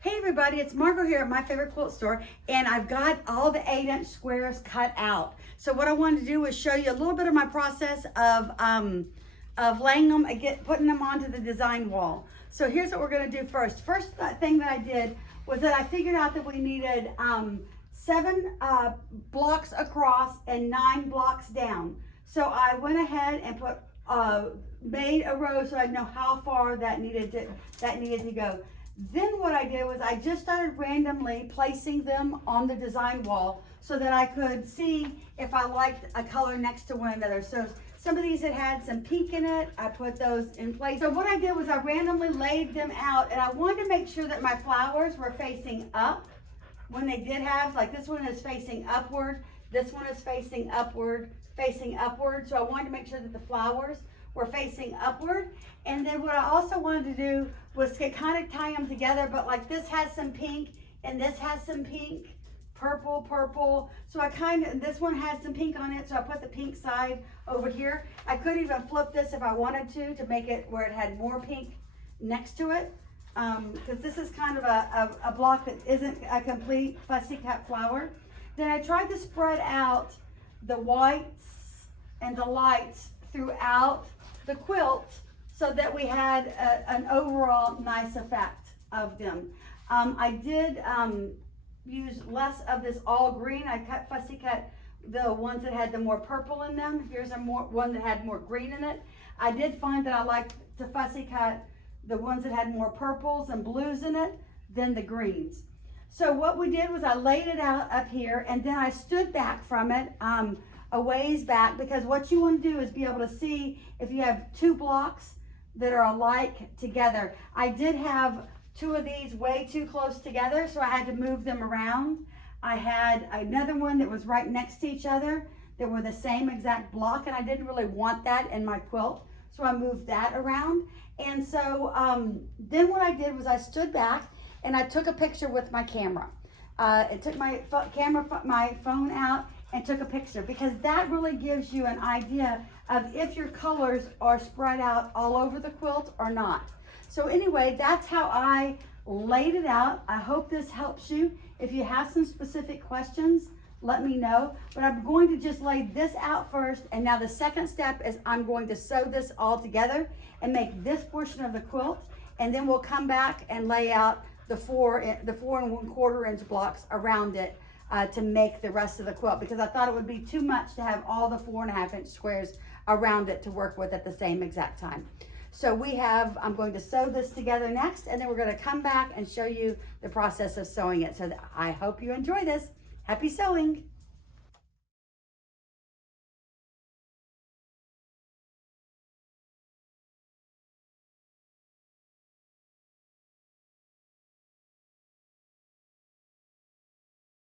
Hey everybody, it's Margo here at My Favorite Quilt Store, and I've got all the 8-inch squares cut out. So what I wanted to do was show you a little bit of my process of laying them, putting them onto the design wall. So here's what we're going to do first. First thing that I did was that I figured out that we needed 7 blocks across and 9 blocks down. So I went ahead and made a row so I'd know how far that needed to go. Then what I did was I just started randomly placing them on the design wall so that I could see if I liked a color next to one another. So some of these had some pink in it. I put those in place. So what I did was I randomly laid them out, and I wanted to make sure that my flowers were facing up. When they did have, like this one is facing upward, this one is facing upward, facing upward. So I wanted to make sure that the flowers were facing upward. And then what I also wanted to do was to kind of tie them together, but like this has some pink and this has some pink, purple. So this one has some pink on it, so I put the pink side over here. I could even flip this if I wanted to make it where it had more pink next to it. Because this is kind of a block that isn't a complete fussy cut flower. Then I tried to spread out the whites and the lights throughout the quilt so that we had an overall nice effect of them. I did use less of this all green. I fussy cut the ones that had the more purple in them. Here's one that had more green in it. I did find that I liked to fussy cut the ones that had more purples and blues in it than the greens. So what we did was I laid it out up here, and then I stood back from it a ways back, because what you want to do is be able to see if you have 2 blocks that are alike together. I did have 2 of these way too close together, so I had to move them around. I had another one that was right next to each other that were the same exact block, and I didn't really want that in my quilt, so I moved that around. And so then what I did was I stood back and I took a picture with my camera. I took my phone out and took a picture, because that really gives you an idea of if your colors are spread out all over the quilt or not. So anyway, that's how I laid it out. I hope this helps you. If you have some specific questions, let me know. But I'm going to just lay this out first, and now the second step is I'm going to sew this all together and make this portion of the quilt, and then we'll come back and lay out the 4 1/4 inch blocks around it to make the rest of the quilt, because I thought it would be too much to have all the 4 1/2 inch squares around it to work with at the same exact time. So I'm going to sew this together next, and then we're going to come back and show you the process of sewing it. So I hope you enjoy this. Happy sewing.